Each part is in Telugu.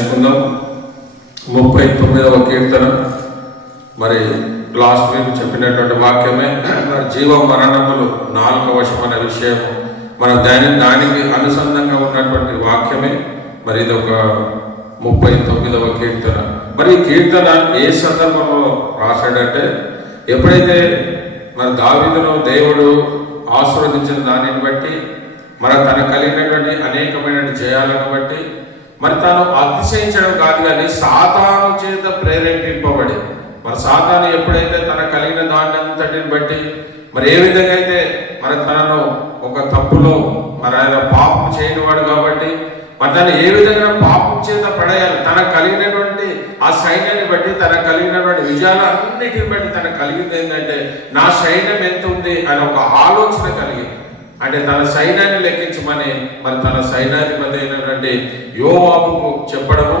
ధ్యానించుకుందాం. 39వ కీర్తన. మరి లాస్ట్ వీక్ చెప్పినటువంటి వాక్యమే మరి జీవ మరణములు నాలుక వశం అనే విషయం మన దానికి అనుసంధంగా ఉన్నటువంటి వాక్యమే. మరి ఇది ఒక 39వ కీర్తన. మరి ఈ కీర్తన ఏ సందర్భంలో రాశాడంటే, ఎప్పుడైతే మరి దావీదును దేవుడు ఆశీర్వదించిన దానిని బట్టి, మరి తన కలిగినటువంటి అనేకమైన జయాలను బట్టి, మరి తాను అతిశయించడం కాదు కానీ సాతాను చేత ప్రేరేపింపబడి, మరి సాతాను ఎప్పుడైతే తన కలిగిన దాన్ని అంతటిని బట్టి మరి ఏ విధంగా అయితే మరి తనను ఒక తప్పులో మరి ఆయన పాపం చేయనివాడు కాబట్టి మరి తను ఏ విధంగా పాపం చేత పడేయాలి, తనకు కలిగినటువంటి ఆ సైన్యాన్ని బట్టి, తనకు కలిగినటువంటి విజయాలు అన్నిటిని బట్టి తనకు కలిగింది ఏంటంటే, నా సైన్యం ఎంత ఉంది అని ఒక ఆలోచన కలిగింది. అంటే తన సైన్యాన్ని లెక్కించమని మరి తన సైన్యాధిపతి అయినటువంటి యోవాబుకు చెప్పడము.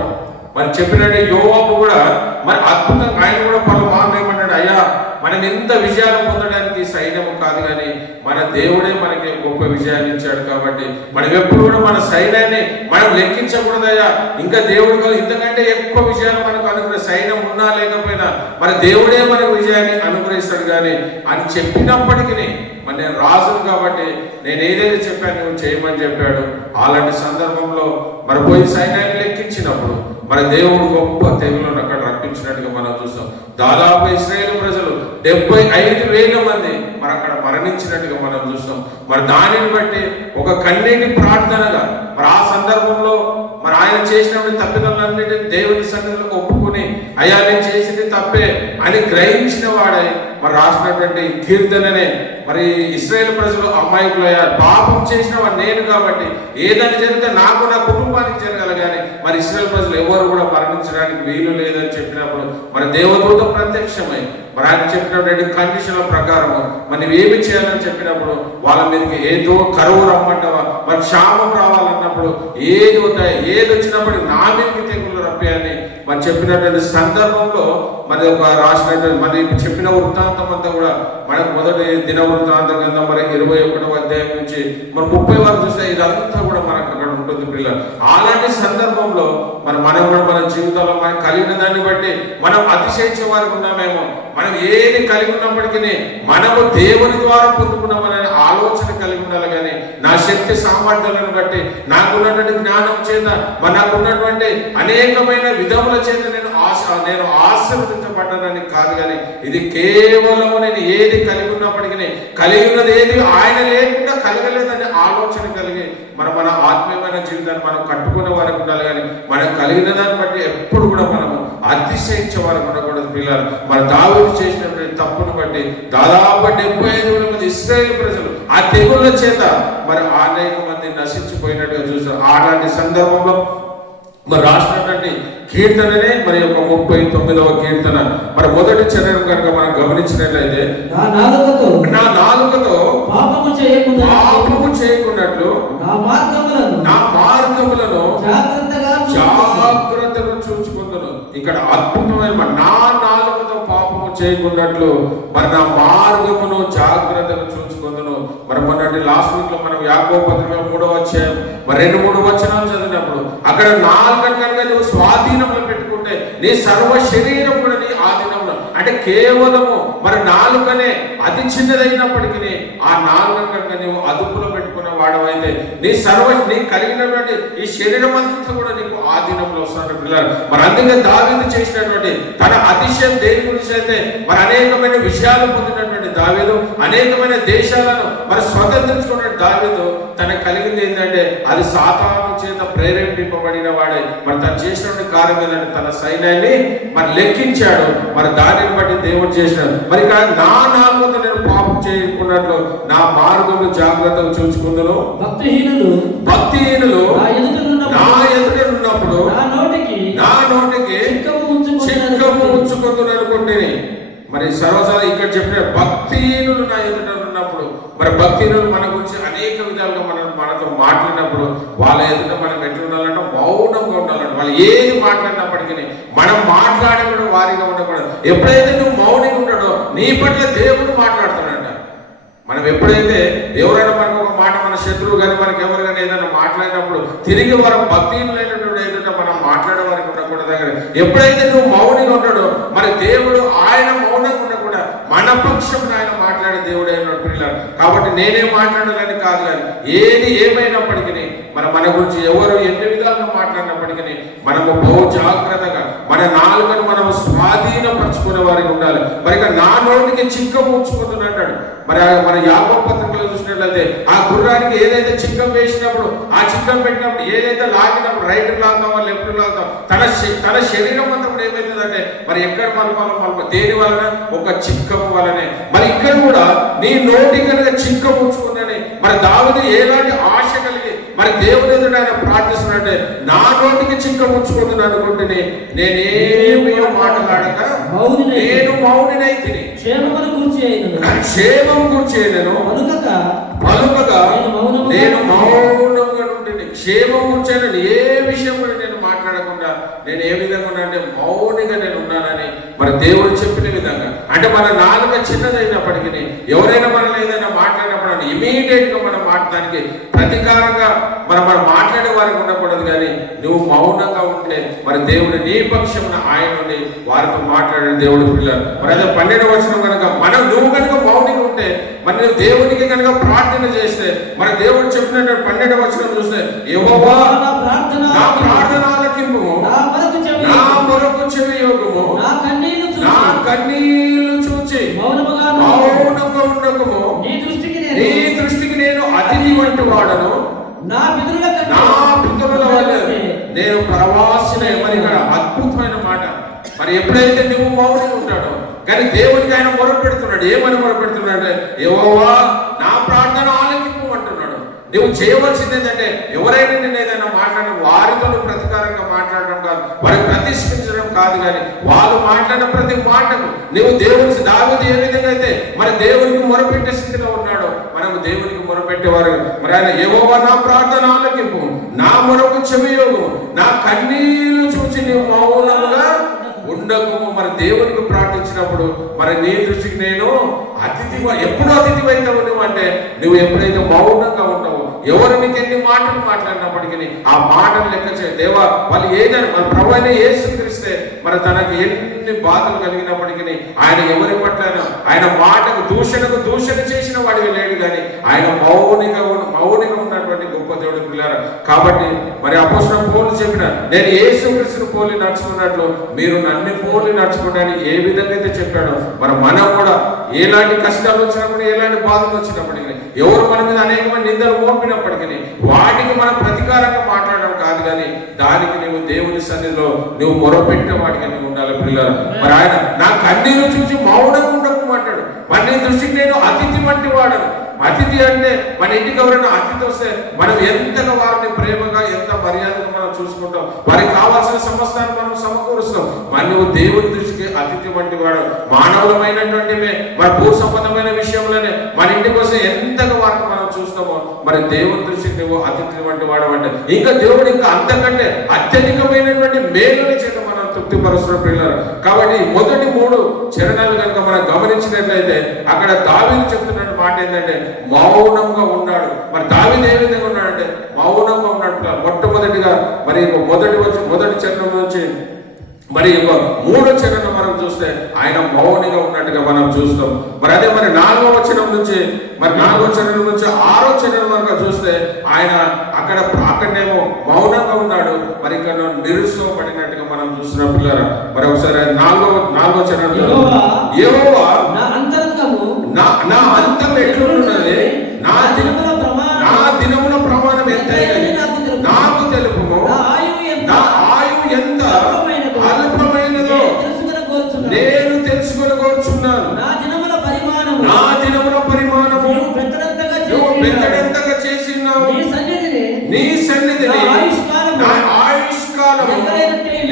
మరి చెప్పినట్టు యోవాబు కూడా మరి అద్భుతంగా ఆయన కూడా పలుమార్లు ఏమన్నాడు, అయ్యా మనం ఎంత విజయాలు పొందడానికి సైన్యము కాదు కానీ మన దేవుడే మనకి గొప్ప విజయాన్ని ఇచ్చాడు కాబట్టి మనం ఎప్పుడు కూడా మన సైన్యాన్ని మనం లెక్కించకూడదయ్యా. ఇంకా దేవుడు ఇంతకంటే ఎక్కువ విజయాలు మనకు అనుగ్రహ సైన్యం ఉన్నా లేకపోయినా మన దేవుడే మనకు విజయాన్ని అనుగ్రహిస్తాడు కానీ అని చెప్పినప్పటికీ మరి నేను రాజును కాబట్టి నేను ఏదైతే చెప్పాను నువ్వు చేయమని చెప్పాడు. అలాంటి సందర్భంలో మరి పోయి సైన్యాన్ని లెక్కించినప్పుడు మరి దేవుడు గొప్ప తెగులను అక్కడ రప్పించినట్టుగా మనం చూస్తాం. దాదాపు ఇశ్రాయేలు ప్రజలు 75,000 మంది మరి అక్కడ మరణించినట్టుగా మనం చూస్తాం. మరి దానిని బట్టి ఒక కన్నీటి ప్రార్థనగా మరి ఆ సందర్భంలో మరి ఆయన చేసినటువంటి తప్పిదలన్నిటిని దేవుని సన్నిధిలో ఒప్పుకుని, అయ్యా నేను చేసింది తప్పే అని గ్రహించిన వాడే మరి రాసినటువంటి కీర్తననే. మరి ఇశ్రాయేలు ప్రజలు అమాయకులయ్యారు, పాపం చేసిన వాడు నేను కాబట్టి ఏదని జరిగితే నాకు నా కుటుంబానికి జరగాలి కానీ మరి ఇశ్రాయేలు ప్రజలు ఎవరు కూడా మరణించడానికి వీలు లేదని చెప్పినప్పుడు మరి దేవదూత ప్రత్యక్షమై మరి ఆయన చెప్పినటువంటి కండిషన్ల ప్రకారం మరి నువ్వేమి చేయాలని చెప్పినప్పుడు వాళ్ళ మీదకి ఏదో కరువు రమ్మంటావా, మరి క్షామం రావాలన్నప్పుడు ఏది వద్దాయి, ఏది వచ్చినప్పుడు నా మీదకి తెగులు రప్పాయని మరి చెప్పినటువంటి సందర్భంలో మరి ఒక రాసినటువంటి మరి చెప్పిన వృత్తాంతం అంతా కూడా మనకు మొదటి దిన వృత్తాంతం కింద మరి 21వ అధ్యాయం నుంచి మరి 30 వరకు చూస్తే ఇదంతా కూడా మనకు అక్కడ ఉంటుంది పిల్లలు. అలాంటి సందర్భంలో మనం కూడా మన జీవితంలో మనకు కలిగిన దాన్ని బట్టి మనం అతిశయించే వారికి ఉన్నామేమో, మనం ఏది కలిగి ఉన్నప్పటికీ మనము దేవుని ద్వారా పొందుకున్నామనే ఆలోచన కలిగి ఉండాలి కానీ నా శక్తి సామర్థ్యాలను బట్టి నాకున్నటువంటి జ్ఞానం చేత మరి నాకున్నటువంటి అనేకమైన విధముల చేత నేను ఆశీర్వదించబడ్డానని కాదు కానీ ఇది కేవలము నేను ఏది కలిగి ఉన్నప్పటికీ కలిగి ఉన్నది ఏది ఆయన లేకుండా కలగలేదని ఆలోచన కలిగి మన ఆత్మీయమైన జీవితాన్ని మనం కట్టుకునే వారికి ఉండాలి కానీ మనం కలిగిన దాన్ని బట్టి ఎప్పుడు కూడా మనము అతిశయించే వారికి ఉండకూడదు పిల్లలు. మన దావీదు చేసినటువంటి తప్పును బట్టి దాదాపు 75,000 మంది ఇశ్రాయేలు ప్రజలు ఆ తెగుళ్ళ చేత మరి అనేక మంది నశించిపోయినట్టుగా చూస్తారు. అలాంటి సందర్భంలో మరి రాసినటువంటి కీర్తననే మరి యొక్క 39వ కీర్తన. మరి మొదటి చరణం కనుక మనం గమనించినట్లయితే, నా నాలుకతో పాపము చేయకున్నట్లు నా మార్గములను జాగ్రత్తగా చూచుకుందును. ఇక్కడ అద్భుతమైన నా నాలుకతో పాపము చేయకున్నట్లు మరి నా మార్గమును జాగ్రత్తగా చూచుకుందును. మరి మొన్నటి లాస్ట్ వీక్ లో మనం యాకోబు పత్రిక 3వ అధ్యాయం మరి 2-3 వచనాలు చదివినప్పుడు అక్కడ నాలుకను కనుక నువ్వు స్వాధీనంలో పెట్టుకుంటే నీ సర్వ శరీరం కూడా నీ ఆధీనంలో, అంటే కేవలము మరి నాలుకనే అతి చిన్నదైనప్పటికీ ఆ నాలుకను కనుక నువ్వు అదుపులో పెట్టుకున్న వాడవైతే నీ కలిగినటువంటి ఈ శరీరం అంతా కూడా నీకు ఆధీనంలో వస్తున్న పిల్లలు. మరి అందుకే దావీదు చేసినటువంటి తన అతిశయం దేని గురించి అయితే మరి అనేకమైన విషయాలు పొందినటువంటి దావీదు, అనేకమైన దేశాలను మరి స్వతంత్రించుకున్న దావీదు తనకు కలిగింది ఏంటంటే అది సాతాను చేత ప్రేరేపింపబడిన వాడే. మరి తను చేసినటువంటి కార్యం ఏంటంటే తన సైన్యాన్ని మరి లెక్కించాడు. మరి దానిని బట్టి దేవుడు చేసినాడు. మరి నా నాలుగుతో నేను పాపం చేయకున్నట్లు నా మార్గము జాగ్రత్తగా చూసుకుందును. భక్తిహీనులు నా ఎదుట ఉన్నప్పుడు నా నోటికి చిక్కము ఉంచుకుందును అనుకుంటే మరి సర్వసాధారణ ఇక్కడ చెప్పిన భక్తిహీనులు నా ఎదుట ఉన్నప్పుడు మరి భక్తిహీనులు మన గురించి అనేక విధాలుగా మనతో మాట్లాడినప్పుడు వాళ్ళ ఎదుట మనం ఎట్లా ఉండాలంటే మౌనంగా ఉండాలంటే వాళ్ళు ఏది మాట్లాడినప్పటికీ మనం మాట్లాడి కూడా వారిగా ఉండకూడదు. ఎప్పుడైతే నువ్వు మౌనంగా ఉండడో నీ పట్ల దేవుడు మాట్లాడుతున్నాడంట. మనం ఎప్పుడైతే ఎవరైనా మనకు ఒక మాట మన శత్రువు కానీ మనకి ఎవరు కానీ ఏదైనా మాట్లాడినప్పుడు తిరిగి వారు భక్తిహీనులైనటువంటి ఏదైనా మనం మాట్లాడే వారికి ఉండకూడదు. ఎప్పుడైతే నువ్వు మౌనిగా ఉంటాడో మరి దేవుడు ఆయన మౌనంగా ఉండకుండా మన పక్షం ఆయన మాట్లాడే దేవుడు అయినాడు పిల్లలు. కాబట్టి నేనే మాట్లాడాలని కాదు, కానీ ఏది ఏమైనప్పటికీ మన గురించి ఎవరు ఎన్ని విధాలుగా మాట్లాడినప్పటికీ మనము బహు జాగ్రత్తగా మన నాలుకను మనం స్వాధీనపరచుకునే వారికి ఉండాలి. మరి నా నోటికి చిక్కం ఉంచుకుంటున్నాడు. మరి మన యాకోబు పత్రికలో చూసినట్లయితే ఆ గుర్రానికి ఏదైతే చిక్కం వేసినప్పుడు, ఆ చిక్కం పెట్టినప్పుడు, ఏదైతే లాగినప్పుడు రైట్ లాగుతామో లెఫ్ట్ లాగుతాం, తన శరీరం అంతా కూడా ఏమైతుందంటే మరి ఎక్కడ మలపాలో దేని వలన? ఒక చిక్కం వలనే. మరి ఇక్కడ కూడా నీ నోటి కనుక చిక్కం ఉంచుకుందని మరి దావీదు ఎలాంటి ఆశ కలిగి మరి దేవుని ఎదుట ఆయన ప్రార్థిస్తున్నట్టే, నా నోటికి చిక్కం ఉంచుకుంటున్నాను అనుకుంటే నేనేమి మాట్లాడక నేను మౌనినైతిని, క్షేమము కూర్చేయను పలుకగా నేను మౌనంగా ఉంటుంది. క్షేమం కూర్చొని ఏ విషయం కూడా నేను మాట్లాడకుండా నేను ఏ విధంగా అంటే మౌనిగా నేను ఉన్నానని మరి దేవుడు చెప్పిన విధంగా. అంటే మన నాలుక చిన్నదైనప్పటికీ ఎవరైనా మనల్ని ఏదైనా మాట్లాడినప్పుడు ఇమీడియట్ గా మనం మాట్లాడడానికి ప్రతీకారంగా మనం మాట్లాడే వారికి ఉండకూడదు. కానీ నువ్వు మౌనంగా ఉంటే మరి దేవుడు నీ పక్షమున ఆయన నుండి వారితో మాట్లాడే దేవుడు పిల్లలు. మరి అదే 12వ వచనం కనుక నువ్వు కనుక మౌనంగా ఉంటే మరి నువ్వు దేవునికి కనుక ప్రార్థన చేస్తే మరి దేవుడు చెప్పినట్టు 12వ వచనం చూస్తే యెహోవా నా ప్రార్థన ఆలకింపు, నా మొరకు చెవి యొగ్గుము, నా కన్నీళ్లు చూచి మౌనంగా ఉండకము, నీ దృష్టికి నేను అతిథి వంటి వాడను, నా పితరుల వల్ల నేను ప్రవాసినే. మరి ఇక్కడ అద్భుతమైన మాట. మరి ఎప్పుడైతే నువ్వు మౌనంగా ఉంటాడో కానీ దేవునికి ఆయన మొరపెడుతున్నాడు. ఏమని మొరపెడుతున్నాడు అంటే యెహోవా నా ప్రార్థన ఆలకింపు అంటున్నాడు. నువ్వు చేయవలసింది ఏంటంటే ఎవరైనా నేను ఏదైనా మాట్లాడిన వారితో ప్రతీకారంగా మాట్లాడడం కాదు, వారికి ప్రతిష్ఠించడం కాదు, కానీ వాళ్ళు మాట్లాడిన ప్రతి మాటకు నువ్వు దేవునికి దావీదు ఏ విధంగా అయితే మరి దేవునికి మొరపెట్టే స్థితిలో ఉన్నాడో మనము దేవునికి మొరపెట్టేవారు. మరి ఆయన యెహోవా నా ప్రార్థన ఆలకింపు, నా మొరకు చెవియోగు, నా కన్నీళ్లు చూసి నీవు మౌనంగా ఉండకు. మరి దేవునికి ప్రార్థించినప్పుడు మరి నీ దృష్టికి నేను అతిథి. ఎప్పుడు అతిథి అవుతావు నువ్వు అంటే నువ్వు ఎప్పుడైతే మౌనంగా ఉంటావో, ఎవరు నీకు ఎన్ని మాటలు మాట్లాడినప్పటికీ ఆ మాటలు లెక్క చేయ దేవా వాళ్ళు ఏదైనా మన ప్రభు అయిన యేసుక్రీస్తే మరి తనకి ఎన్ని బాధలు కలిగినప్పటికీ ఆయన ఎవరి పట్ల ఆయన మాటకు దూషణ చేసిన వాడికి లేడు, కానీ ఆయన మౌనిగా ఉన్నటువంటి గొప్ప దేవుడు పిల్లారు. కాబట్టి మరి అపోస్తలుడైన పౌలు చెప్పిన నేను యేసుక్రీస్తును పోలి నడుచుకున్నట్లు మీరు నన్ను పోలి నడుచుకోవడానికి ఏ విధంగా అయితే చెప్పాడో మరి మనం కూడా ఎలాంటి కష్టాలు వచ్చినప్పుడు ఎలాంటి బాధలు వచ్చినప్పటికీ ఎవరు మన మీద అనేకమైన నిందలు మోపినప్పటికీ వాటికి మనం ప్రతీకారంగా మాట్లాడడం కాదు, కానీ దానికి నువ్వు దేవుని సన్నిధిలో నువ్వు మొరపెట్టే వాటికి నువ్వు ఉండాలి పిల్లలు. మరి ఆయన నా కన్నీరు చూసి మౌనంగా ఉండకు అంటాడు. మరి నీ దృష్టికి నేను అతిథి వంటి వాడను. అతిథి అంటే మన ఇంటికి ఎవరైనా అతిథి వస్తే మనం ఎంతగా వారిని ప్రేమగా ఎంత మర్యాదగా మనం చూసుకుంటాం, వారికి కావాల్సిన సమస్తాన్ని మనం సమకూరుస్తాం. మరి నువ్వు దేవుని దృష్టికి అతిథి వంటి వాడు. మానవులమైనటువంటి మన భూ సంబంధమైన విషయంలోనే మన ఇంటికి వస్తే ఎంతగా వారిని మనం చూస్తామో మరి దేవుని దృష్టికి నువ్వు అతిథి వంటి వాడు అంటే ఇంకా దేవుడు ఇంకా అంతకంటే అత్యధికమైనటువంటి మేలుని చేత మనం తృప్తిపరుస్తున్న పిల్లలు. కాబట్టి మొదటి 3 చరణాలు కనుక మనం గమనించినట్లయితే అక్కడ దావీదు చెప్తున్న మాట ఏంటంటే మౌనంగా ఉన్నాడు. మరి దావీదు ఏ విధంగా ఉన్నాడంటే మౌనంగా ఉన్నాడు. మొట్టమొదటిగా మరి మొదటి చరణం నుంచి మరి 3వ చరణం మనం చూస్తే ఆయన మౌనిగా ఉన్నట్టుగా మనం చూస్తాం. మరి అదే మరి 4వ వచనం నుంచి 4వ చరణం నుంచి 6వ చరణం వరకు చూస్తే ఆయన అక్కడనేమో మౌనంగా ఉన్నాడు. మరి ఇక్కడ నిరుత్సాహపడినట్టుగా మనం చూస్తున్న పిల్లరా. మరి ఒకసారి 4వ చరణం యెహోవా నా అంతం ఎట్లున్నది, నా దినముల ప్రమాణం ఎంతైనది నాకు తెలుపుము, నా ఆయువు ఎంత అల్పమైనదో నేను తెలుసుకొని కోరుచున్నాను. నా దినముల పరిమాణము నువ్వు పెద్దగా చేసినావు. నీ సన్నిధిని నా ఆయుష్కాలము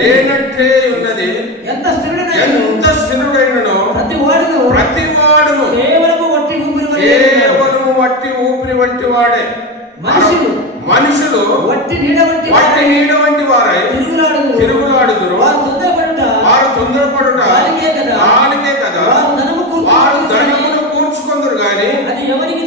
లేనట్టే ఉన్నది. ఎంత స్థిరుడైనను ప్రతి వాడును కేవలము వట్టి ఊపిరి వంటి వాడే. మనుషులు వట్టి నీడ వంటి వారై తిరుగులాడుదురు. వారు తొందరపడుట వానికే కదా, వారు ధనమును కూర్చుకుందరు కానీ అది ఎవరికి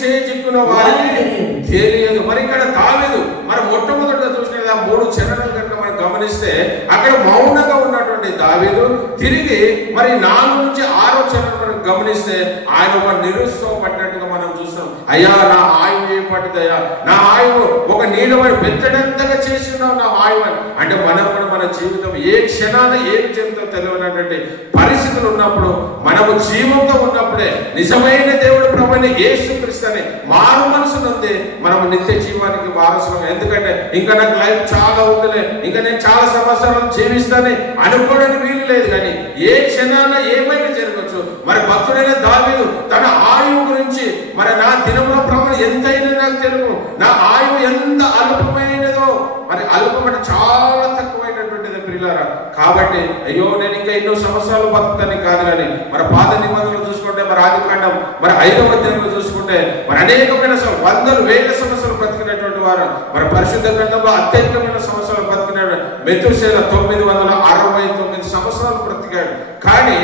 చేజిక్కున్న వారికి తెలియదు. మరి ఇక్కడ దావీదు మరి మొట్టమొదటిగా చూసిన ఆ 3 చరణాలు కనుక మనం గమనిస్తే అక్కడ మౌనంగా ఉన్నటువంటి దావీదు తిరిగి మరి 4 నుంచి 6వ చరణం మనం గమనిస్తే ఆయన ఒక నిరుత్సాహం పట్టినట్టుగా మనం చూస్తాం. అయ్యా నా ఆయువు ఏ పట్టిదయ్యా, నా ఆయువు ఒక నీడమని పెద్దడంతగా చేస్తున్నావు నా ఆయువు అని. అంటే మనం కూడా మన జీవితం ఏ క్షణాన ఏమి జరుగుతుందో తెలియనటువంటి పరిస్థితులు ఉన్నప్పుడు, మనము జీవంతో ఉన్నప్పుడే నిజమైన దేవుడు ప్రభువైన యేసుక్రీస్తు అని మారు మనసు నుండి మనము నిత్య జీవానికి వారసులం. ఎందుకంటే ఇంకా నాకు లైఫ్ చాలా ఉందిలే, ఇంకా నేను చాలా సంవత్సరాలు జీవిస్తానే అనుకోవడానికి వీలు లేదు. కానీ ఏ క్షణాన ఏమైనా జరగచ్చు. మరి భక్తుడైన దావీదు తన ఆయువు గురించి, మరి నా దినముల ప్రమాణం ఎంతైనా నాకు తెలుగు, నా ఆయువు ఎంత అల్పమైనదో, మరి అల్పం అంటే చాలా తక్కువైనటువంటిది ప్రియులారా. కాబట్టి అయ్యో నేను ఇంకా ఎన్నో సంవత్సరాలు బతుకుతాను కాదు. కానీ మరి పాత నిబంధనలు చూసుకుంటే, మరి ఆదికాండం మరి 5వ అధ్యాయంలో చూసుకుంటే మరి అనేకమైన వందలు వేల సంవత్సరాలు బ్రతికినటువంటి వారు, మరి పరిశుద్ధ గ్రంథంలో అత్యధికమైన సంవత్సరాలు బ్రతికిన మెతుషేల 969 సంవత్సరాలు బ్రతికాడు. కానీ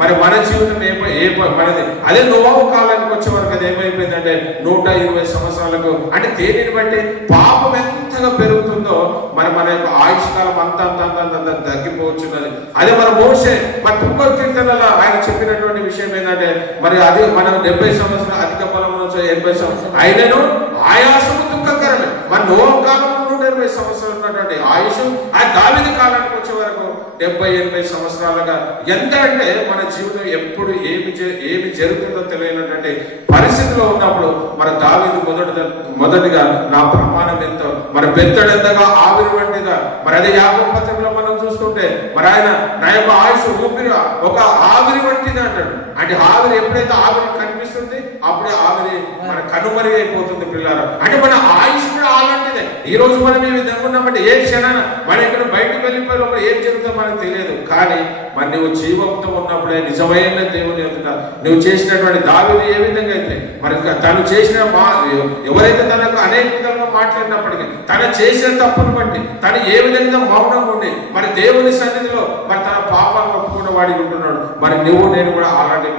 మరి మన జీవితం మనది అదే నోవాహు కాలానికి వచ్చే వరకు అది ఏమైపోయిందంటే 120 సంవత్సరాలకు. అంటే దేనిని బట్టి పాపం ఎంతగా పెరుగుతుందో మరి మన యొక్క ఆయుష్కాలం అంత తగ్గిపోవచ్చున్నది. అదే మన మోషే మరి 30వ కీర్తనలో ఆయన చెప్పినటువంటి విషయం ఏంటంటే, మరి అది మనం 70 సంవత్సరాలు అధిక బలం నుంచి 80 సంవత్సరాలు అయినను ఆయాసము దుఃఖకరమే. మన నోవాహు కాలం 120 సంవత్సరాలు ఉన్నటువంటి ఆయుష్ ఆ దావీదు కాలానికి వచ్చే వరకు 70-80 సంవత్సరాలుగా. ఎంత అంటే మన జీవితం ఎప్పుడు ఏమి జరుగుతుందో తెలియనటువంటి పరిస్థితిలో ఉన్నప్పుడు మన దావీదు మొదటిగా నా ప్రమాణం ఎంతో, మరి బెత్తడెంతగా ఆవిరి వంటిగా. మరి అదే యాకోబు పత్రికలో మనం చూస్తుంటే మరి ఆయన నా యొక్క ఆయుష్ ఊపిరిగా ఒక ఆవిరి వంటిది అంటాడు. అంటే ఆవిరి ఎప్పుడైతే ఆవిరి కనిపిస్తుంది అప్పుడే ఆవిరి మన కనుమరి అయిపోతుంది పిల్లలు. అంటే మన ఆయుష్ కూడా అలాంటిదే. ఈ రోజు మనం ఈ విధంగా ఉన్నామంటే ఏ క్షణాన మనం ఇక్కడ బయటకు వెళ్ళిపోయినప్పుడు ఏం జరుగుతుందో మనకు తెలియదు. కానీ మరి నువ్వు జీవంతో ఉన్నప్పుడే నిజమైన దేవుని ఎదుట నువ్వు చేసినటువంటి దావీదు ఏ విధంగా అయితే మరి తను చేసిన ఎవరైతే తనకు అనేక విధాలుగా మాట్లాడినప్పటికీ తన చేసిన తప్పును బట్టి తను ఏ విధంగా మౌనంగా ఉండి మరి దేవుని సన్నిధిలో మరి తన పాపాలను ఒప్పుకున్న వాడికి ఉంటున్నాడు. మరి నువ్వు నేను కూడా అలాంటి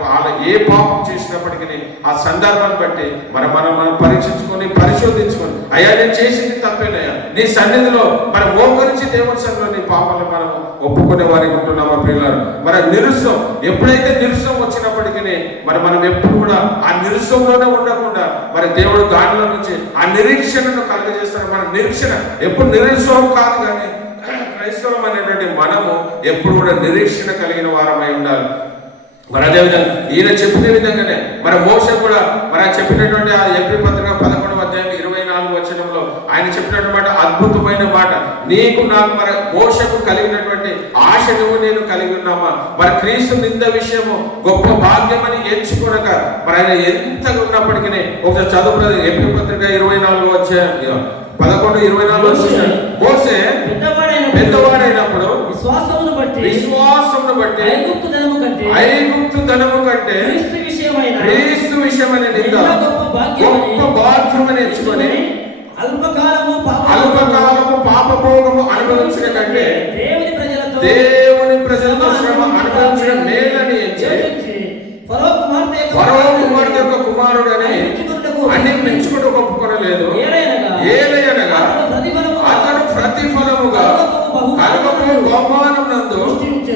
ఏ పాపం చేసినప్పటికీ ఆ సందర్భాన్ని బట్టి మనం పరీక్షించుకొని పరిశోధించుకొని, అయ్యా నేను చేసింది తప్పేనయ్యా, నీ సన్నిధిలో మరి మోకరించి దేవుని సన్నిధిలో నీ పాపాలను మనం ఒప్పుకునే వారికి ఉంటున్నామా ప్రియులారా. మరి నిరుత్సాహం ఎప్పుడైతే నిరుత్సాహం వచ్చినప్పటికీ మరి మనం ఎప్పుడు కూడా ఆ నిరుత్సాహంలోనే ఉండకుండా మరి దేవుడు దానిలో నుంచి ఆ నిరీక్షణను కలుగజేస్తాడు. మన నిరీక్షణ ఎప్పుడు నిరుత్సాహం కాదు, కానీ క్రైస్తవం అనేటువంటి మనము ఎప్పుడు కూడా నిరీక్షణ కలిగిన వారమై ఉండాలి. మరి అదేవిధంగా ఈయన చెప్పిన విధంగానే మరి మోషే కూడా మరి చెప్పినటువంటి ఆ ఎబ్రీ పత్రిక 11వ అధ్యాయం 24వ వచనంలో ఆయన చెప్పినటువంటి మాట అద్భుతమైన మాట. నీకు నాకు మరి మోషకు కలిగినటువంటి ఆశ నువ్వు నేను కలిగి ఉన్నామా. మరి క్రీస్తు నింద విషయము గొప్ప భాగ్యమని ఎంచుకోనక మరి ఆయన ఎంతగా ఉన్నప్పటికీ ఒకసారి చదువు ఎబ్రీ పత్రిక 24వ అధ్యాయం 11-24 మోషే పెద్దవాడైనప్పుడు విశ్వాసమును బట్టి ఐగుప్తు ధనము కంటే క్రీస్తు విషయమైన నింద గొప్ప భాగ్యమని ఎంచుకొని అల్పకాలము పాపభోగము అనుభవించిన కంటే దేవుని ప్రజలతో శ్రమ అనుభవించడం మేలని ఎంచి ఫరో కుమార్తె యొక్క కుమారుడు అని అన్ని పెంచుకుంటూ ఒప్పుకొనలేదు. ఏలయనగా అతడు ప్రతిఫలముగా బహుమానం నందు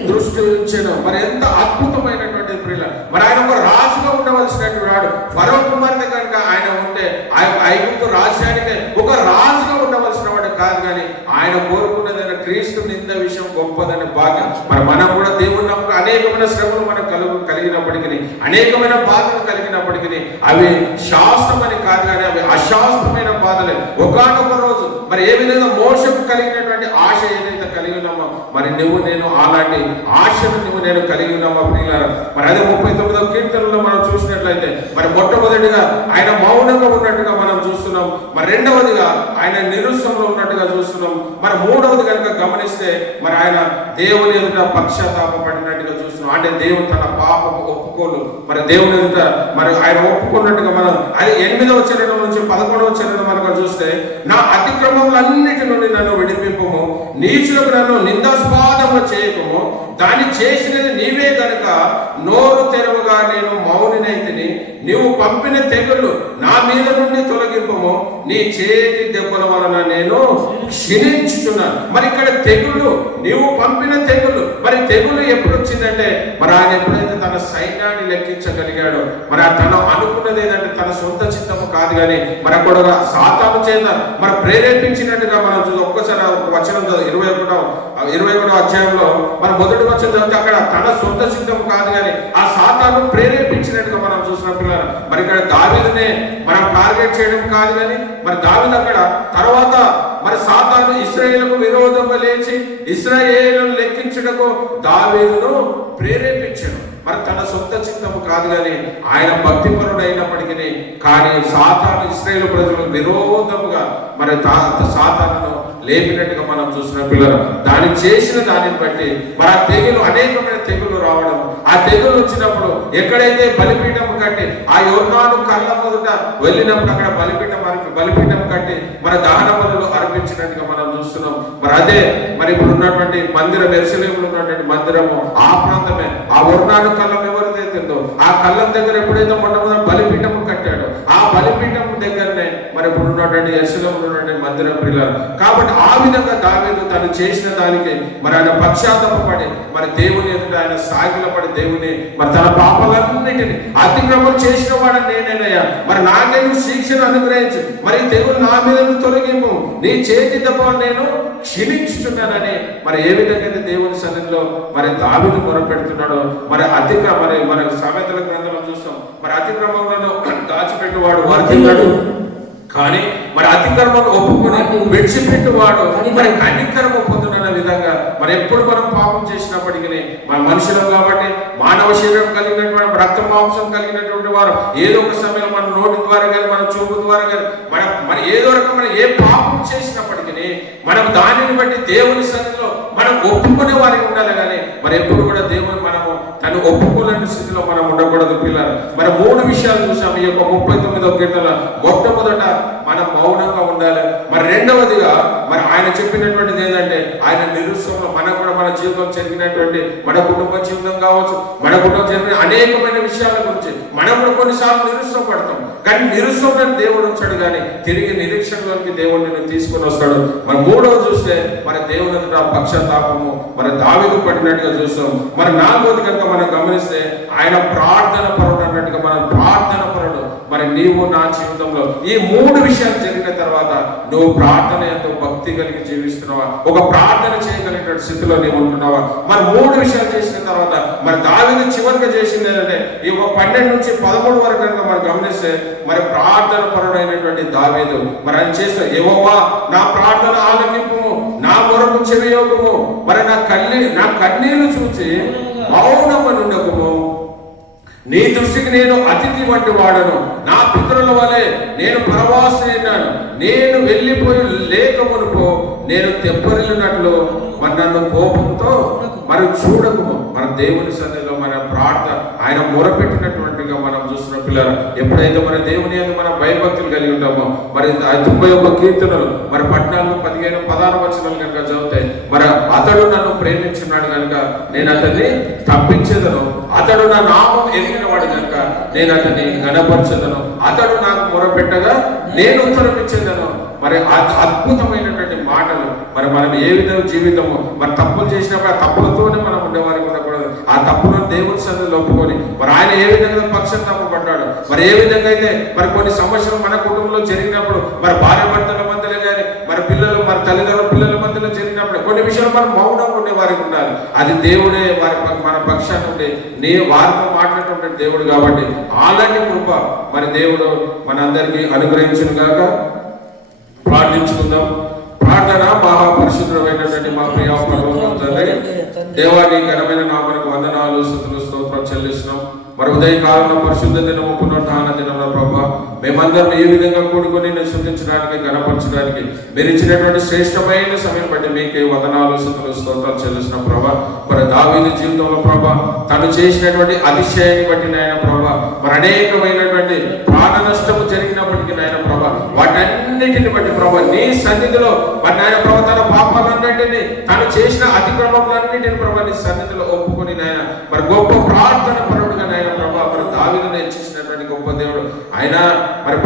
దృష్టి ఉంచెను. మరి ఎంత అద్భుతమైనటువంటి ప్రియుల. మరి ఆయన ఒక రాజుగా ఉండవలసినటువంటి వాడు. ఫరో కుమార్తె కనుక ఆయన ఉంటే ఆ ఐగుప్తు రాజ్యానికి ఒక రాజుగా ఉండవలసిన వాడు కాదు. కానీ ఆయన కోరుకున్నదైన క్రీస్తు నింద విషయం గొప్పదని భాగ్యం. మరి మనం కూడా దేవుని నమ్మకం అనేకమైన శ్రమలు మనకు కలిగినప్పటికీ అనేకమైన బాధలు కలిగినప్పటికీ అవి శాస్త్రమని కాదు, కానీ అవి అశాస్త్రమైన బాధలే. ఒకానొక రోజు మరి ఏ విధంగా మోషకు కలిగినటువంటి ఆశ ఏదైతే కలిగి ఉన్నామో మరి నువ్వు నేను అలాంటి ఆశను నువ్వు నేను కలిగి ఉన్నామా ప్రియులారా. మరి అదే 39వ కీర్తనలో మనం చూసినట్లయితే మరి మొట్టమొదటిగా ఆయన మౌనంగా ఉన్నట్టుగా మనం చూస్తున్నాం. మరి రెండవదిగా ఆయన నిరుత్సాహంలో ఉన్నట్టుగా చూస్తున్నాం. మరి మూడవది కనుక గమనిస్తే మరి ఆయన దేవుని ఎదుట పశ్చాత్తాపపడినట్టుగా చూస్తున్నాం. అంటే దేవుడు తన పాపము ఒప్పుకోలు మరి దేవుని ఎదుట మరి ఆయన ఒప్పుకున్నట్టుగా మనం అది 8వ చరణం నుంచి 11వ చరణం వరకు చూస్తే నా అతిక్రమములన్నిటి నుండి నన్ను విడిపింపుము, నీచులకు నన్ను నిందాస్పదము చేయకము, దాన్ని చేసినది నీవే గనుక నోరు తెరవగా నేను మౌనినైతిని, నీవు పంపిన తెగుళ్ళు నా మీద నుండి తొలగింపము, నీ చేతి దెబ్బల వలన నేను క్షీణించుచున్నాను. మరి ఇక్కడ తెగులు, నీవు పంపిన తెగులు. మరి తెగులు ఎప్పుడు వచ్చిందంటే, మరి ఆయన ఎప్పుడైతే తన సైన్యాన్ని లెక్కించగలిగాడో, మరి తను అనుకున్నది ఏంటంటే తన సొంత చిత్తము కాదు కానీ మరి అక్కడ సాతాను చేత మరి ప్రేరేపించినట్టుగా మనం చూసి ఒక్కసారి వచనం 21వ అధ్యాయంలో మన మొదటి వచనం చదివితే అక్కడ తన సొంత చిత్తము కాదు కానీ ఆ సాతాను ప్రేరేపించినట్టుగా మనం చూసిన పిల్లలు. మరి ఇక్కడ దావీదునే మనం టార్గెట్ చేయడం కాదు కానీ మరి దావీదు అక్కడ తర్వాత మరి సాతాను ఇశ్రాయేలుకు విరోధంగా లేచి ఇశ్రాయేలును లెక్కించుటకు దావీదును ప్రేరేపించాడు. మరి తన సొంత చిత్తము కాదు కానీ ఆయన భక్తిపరుడు అయినప్పటికీ కానీ సాతాను ఇశ్రాయేలు ప్రజలకు విరోధముగా మరి సాతానును లేపినట్టుగా మనం చూసిన పిల్లలు. దాన్ని చేసిన దానిని బట్టి మరి ఆ తెగులు, అనేకమైన తెగులు రావడం, ఆ తెగులు వచ్చినప్పుడు ఎక్కడైతే బలిపీఠం కట్టి ఆ యోర్దాను కళ్ళ మొదట వెళ్ళినప్పుడు అక్కడ బలిపీఠం కట్టి మన దహన బలులు అర్పించినట్టుగా మనం చూస్తున్నాం. మరి అదే మరి ఇప్పుడు ఉన్నటువంటి మందిరం, యెరూషలేములో ఉన్నటువంటి మందిరము ఆ ప్రాంతమే. ఆ యోర్దాను కళ్ళం ఎవరిదైతే ఉందో ఆ కళ్ళం దగ్గర ఎప్పుడైతే మొట్టమొదటి బలిపీఠం కట్టాడో ఆ బలిపీఠం దగ్గరనే మరి ఇప్పుడు ఉన్నటువంటి యెరూషలేములో ఉన్నటువంటి మందిరం పిల్లలు. కాబట్టి ఆ విధంగా దావీదు తను చేసిన దానికి మరి ఆయన పశ్చాత్తాపపడి మరి దేవుని ఎదుట ఆయన సాగిలపడి దేవుని మరి తన పాపాలన్నిటిని అతిక్రమం చేసిన వాడు నేనేనయ్యా, మరి నాకేను శిక్షను అనుగ్రహించు, మరి తెగులు నా మీద తొలగింపు, నీ చేతి దెబ్బ నేను క్షీణించుచున్నానని మరి ఏ విధంగా అయితే దేవుని సన్నిధిలో మరి దావీదు మొరపెడుతున్నాడో మరి మరి మన సామెతల గ్రంథంలో చూస్తాం. మరి అతిక్రమంలో దాచిపెట్టువాడు వర్ధిల్లుడు, కానీ మరి అతిక్రమం ఒప్పుకుని విడిచిపెట్టువాడు మరి కనికరము పొందుతున్న విధంగా మరి ఎప్పుడు మనం పాపం చేసినప్పటికీ మన మనుషులం కాబట్టి మానవ శరీరం కలిగినటువంటి రక్త మాంసం కలిగినటువంటి వారు ఏదో ఒక సమయంలో మన నోటి ద్వారా కానీ మన చూపు ద్వారా కానీ మన ఏదో రకమైన ఏ పాపం చేసినప్పటికీ మనం దానిని బట్టి దేవుని సన్నిధిలో మనం ఒప్పుకునే వారికి ఉండాలి. కానీ మరి ఎప్పుడు కూడా దేవుని మనము తను ఒప్పుకోలేని స్థితిలో మనం ఉండకూడదు పిల్లలు. మరి 3 విషయాలు చూసాము ఈ యొక్క 39వ కీర్తనలో. మొట్టమొదట మనం మౌనంగా ఉండాలి. మరి రెండవదిగా మరి ఆయన చెప్పినటువంటిది ఏంటంటే ఆయన నిరుత్సవంలో మనకు కూడా మన జీవితం జరిగినటువంటి మన కుటుంబ జీవితం కావచ్చు, మన కుటుంబం జరిగిన అనేకమైన విషయాల గురించి మనం కూడా కొన్నిసార్లు నిరుత్సవపడతాం. కానీ నిరుత్సవం దేవుడు వచ్చాడు కానీ తిరిగి నిరీక్షణలోకి దేవుడిని తీసుకొని వస్తాడు. మరి 3వ చూస్తే మరి దేవుని పక్షతాపము మరి దావీదు పడినట్టుగా చూస్తాం. మరి 4వది కనుక మనం గమనిస్తే ఆయన ప్రార్థన పరుడు అన్నట్టుగా మనం ప్రార్థన పరుడు. మరి నీవు నా జీవితంలో ఈ 3 విషయాలు జరిగిన తర్వాత నువ్వు ప్రార్థన ఎంతో భక్తి కలిగి జీవిస్తున్నావా, ఒక ప్రార్థన చేయగలిగిన స్థితిలో నీవు ఉంటున్నావా? మరి 3 విషయాలు చేసిన తర్వాత మరి దావీదు చివరిగా చేసింది ఏంటంటే ఈ 12 నుంచి 13 వరకు కనుక మనం గమనిస్తే మరి ప్రార్థన పరుడైనటువంటి దావీదు మరి ఆయన చేస్తే యెహోవా నా ప్రార్థన ఆలకింపు, నా మొరకు చెవియొగ్గుము, మరి నా కన్నీళ్లు చూసి మౌనమనుండకుము, నీ దృష్టికి నేను అతిథి వంటి వాడను, నా పితరుల వలె నేను పరవాసినైనాను, నేను వెళ్ళిపోయి లేక మునుపు నేను తెప్పరిల్లినట్లు మరి నన్ను కోపంతో మరి చూడకుము. మన దేవుని సన్నిధిలో మన ప్రార్థన ఆయన మొరపెట్టినటువంటిగా మనం చూస్తున్న పిల్లలు. ఎప్పుడైతే మన దేవుని యొక్క మన భయభక్తులు కలిగి ఉంటామో మరి 91 కీర్తనలు మరి 14, 15, 16 వచనాలు కనుక చదివితే మరి అతడు నన్ను ప్రేమించున్నాడు కనుక నేను అతన్ని తప్పించేదను, అతడు నా నామం ఎరిగిన వాడు కనుక నేను అతన్ని గణపరచెదను, అతడు నాకు మొరపెట్టగా నేను ఉత్తరం ఇచ్చేదను. మరి అద్భుతమైనటువంటి మాటలు. మరి మనం ఏ విధంగా జీవితము మరి తప్పులు చేసినప్పుడు ఆ తప్పులతోనే మనం ఉండేవారికి ఉండకూడదు. ఆ తప్పులను దేవుని సన్నిధిలో ఒప్పుకొని మరి ఆయన ఏ విధంగా పక్షతాపడ్డాడు, మరి ఏ విధంగా అయితే మరి కొన్ని సమస్యలు మన కుటుంబంలో జరిగినప్పుడు మరి భార్య భర్తల మధ్యలో కానీ మరి పిల్లలు మరి తల్లిదండ్రుల పిల్లల మధ్యలో జరిగినప్పుడు కొన్ని విషయాలు మనం మౌనంగా ఉండే వారికి ఉండాలి. అది దేవుడే మన పక్షాన్ని ఉండే వారితో మాట్లాడేటువంటి దేవుడు కాబట్టి అలాంటి కృప మరి దేవుడు మనందరికీ అనుగ్రహించును గాక. ప్రార్థించుకుందాం. ప్రార్థన మహాపరిశుద్ధమైనటువంటి మా ప్రియ పరలోకపు తండ్రి, దేవాని ఘనమైన నామమునకు వందనాలు, స్తుతులు, స్తోత్రం చెల్లిస్తున్నాం. మరి ఉదయకాలంలో పరిశుద్ధ దినము పునరుత్థాన దినంలో ప్రభా మేమందరం ఏ విధంగా కూడుకొని నేను స్తుతించడానికి గణపరచడానికి మీరు ఇచ్చినటువంటి శ్రేష్టమైన సమయం బట్టి మీకే వందనాలు, స్తుతులు, స్తోత్రాలు చెల్లిస్తున్నాం ప్రభా. మరి దావీదు జీవితంలో ప్రభా తను చేసినటువంటి అతిశయాన్ని బట్టి నాయన ప్రభా మరి అనేకమైనటువంటి ప్రాణ నష్టము జరిగినప్పటికీ నాయన ప్రభా వాటన్నిటిని బట్టి ప్రభా నీ సన్నిధిలో మరి నాయన ప్రభా తన పాపాలన్నింటినీ తను చేసిన అతిక్రమములన్నింటిని ప్రభా నీ సన్నిధిలో ఒప్పుకొని నాయన మరి గొప్ప ప్రార్థన పరుడుగా నాయన ప్రభా మరి దావీదును హెచ్చించినటువంటి గొప్ప దేవుడు ఆయన. మరి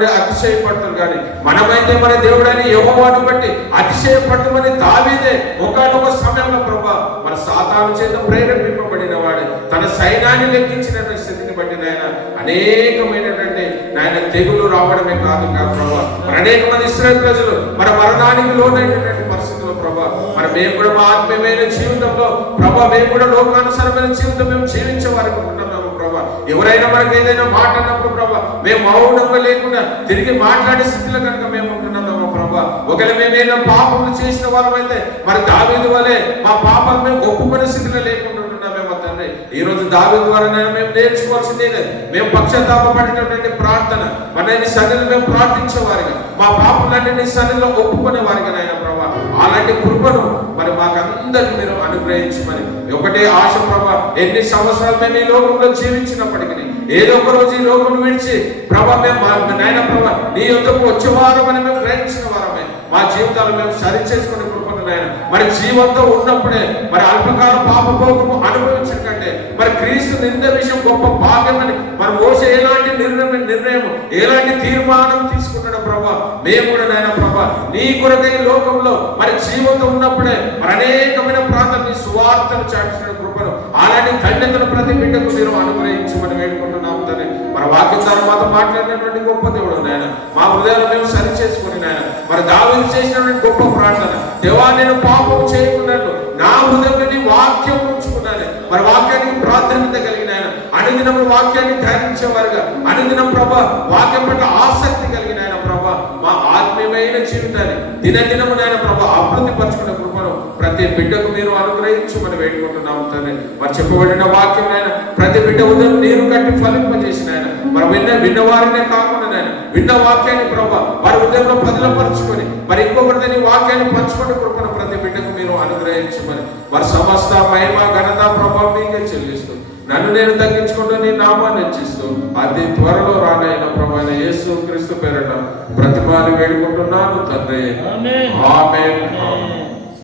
బట్టి అతిశయపడుతున్నారు. కానీ మనమైతే మన దేవుడని యెహోవాను బట్టి అతిశయపడమని దావీదే ఒకానొక సమయంలో ప్రభా మన సాతాను చేత ప్రేరేపింపబడిన వాడు తన సైన్యాన్ని లెక్కించిన స్థితిని బట్టి నాయన అనేకమైనటువంటి నాయన తెగులు రావడమే కాదు ప్రభా మరి అనేక మంది ఇశ్రాయేలు ప్రజలు మన మరణానికి లోనైనటువంటి పరిస్థితుల్లో ప్రభా మరి మేము కూడా మా ఆత్మీయమైన జీవితంలో ప్రభా మేము కూడా లోకానుసారమైన జీవితం మేము జీవించే వారికి ఉంటున్నాము ప్రభా. ఎవరైనా మనకి ఏదైనా మాట అన్నప్పుడు ప్రభా మేము మౌనంగా లేకుండా తిరిగి మాట్లాడే స్థితిలో కనుక మేము ఉంటున్నాము ప్రభా. ఒకవేళ మేమేదో పాపములు చేసిన వారమైతే మరి దావీదు వలె మా పాపాలు మేము ఒప్పుకునే స్థితిలో లేకుండా ఉంటున్నామేమో తండ్రి. ఈ రోజు దావీదు ద్వారా మేము నేర్చుకోవాల్సిందే మేము పశ్చాత్తాపపడేటటువంటి ప్రార్థన మన నీ సన్నిధిలో మేము ప్రార్థించే వారిగా మా పాపలన్నీ నీ సన్నిధిలో ఒప్పుకునే వారిగా నాయన ప్రభా అలాంటి కృపను మరి మాకందరికి మీరు అనుగ్రహించమని ఒకటే ఆశ ప్రభా. ఎన్ని సంవత్సరాలు మేము ఈ లోకంలో జీవించినప్పటికీ ఏదో ఒక రోజు ఈ లోకం విడిచి ప్రభా మేము నాయన ప్రభా నీ యొద్దకు వచ్చే వారమని మేము గ్రహించిన వారమే మా జీవితాలు మేము సరి చేసుకునే కృపను నాయన మరి జీవంతో ఉన్నప్పుడే మరి అల్పకాల పాపభోగము అనుభవించకంటే మరి క్రీస్తు నింద విషయం గొప్ప భాగ్యమని మరి మోసే ఎలాంటి నిర్ణయం ఎలాంటి తీర్మానం తీసుకున్నాడు ప్రభా మేము కూడా నాయన ప్రభా నీ కొరకై లోకంలో మరి జీవంతో ఉన్నప్పుడే మరి అనేకమైన ప్రాంతం నీ సువార్తను చాటించిన కృపను అలాంటి ధన్యతను ప్రతి బిడ్డకు మీరు అనుగ్రహించమని వేడుకుంటున్నాము తండ్రి. మన వాక్యం ద్వారా మాతో మాట్లాడినటువంటి గొప్ప దేవుడు నాయన మా హృదయాలు మేము సరి చేసుకుని నాయన మరి దావీదు చేసినటువంటి గొప్ప ప్రార్థన దేవా నేను పాపం చేయకున్నట్లు నా హృదయంలో నీ వాక్యం ఉంచుకున్నాను మరి వాక్యానికి ప్రాధాన్యత కలిగిన ఆయన అనుదినం వాక్యాన్ని ధ్యానించేవారుగా అనుదినం ప్రభా వాక్యం పట్ల ఆసక్తి కలిగిన ఆయన ప్రభా మా ఆత్మీయమైన జీవితాన్ని దినదినము నాయన ప్రభా అభివృద్ధి పరచుకునే కృపను ప్రతి బిడ్డకు మీరు అనుగ్రహించమని వేడుకుంటున్నాము తండ్రి. మరి చెప్పబడిన వాక్యం నాయన ప్రతి బిడ్డ ఉదయం నీరు కట్టి ఫలింపజేసిన ఆయన మరి విన్నవారినే కాకుండా నాయన విన్న వాక్యాన్ని ప్రభా వారి ఉదయంలో పదిలపరుచుకొని మరి ఇంకొకటి నీ వాక్యాన్ని పంచుకునే కృపను ప్రతి బిడ్డకు మీరు అనుగ్రహించమని మరి సమస్త మహిమ ఘనత ప్రభావం మీకే చెల్లిస్తూ నన్ను నేను తగ్గించుకుంటూ నీ నామాన్ని హెచ్చిస్తూ అతి త్వరలో రానైన ప్రభువైన యేసు క్రీస్తు పేరట ప్రతిమాని వేడుకుంటున్నాను తండ్రి. ఆమేన్.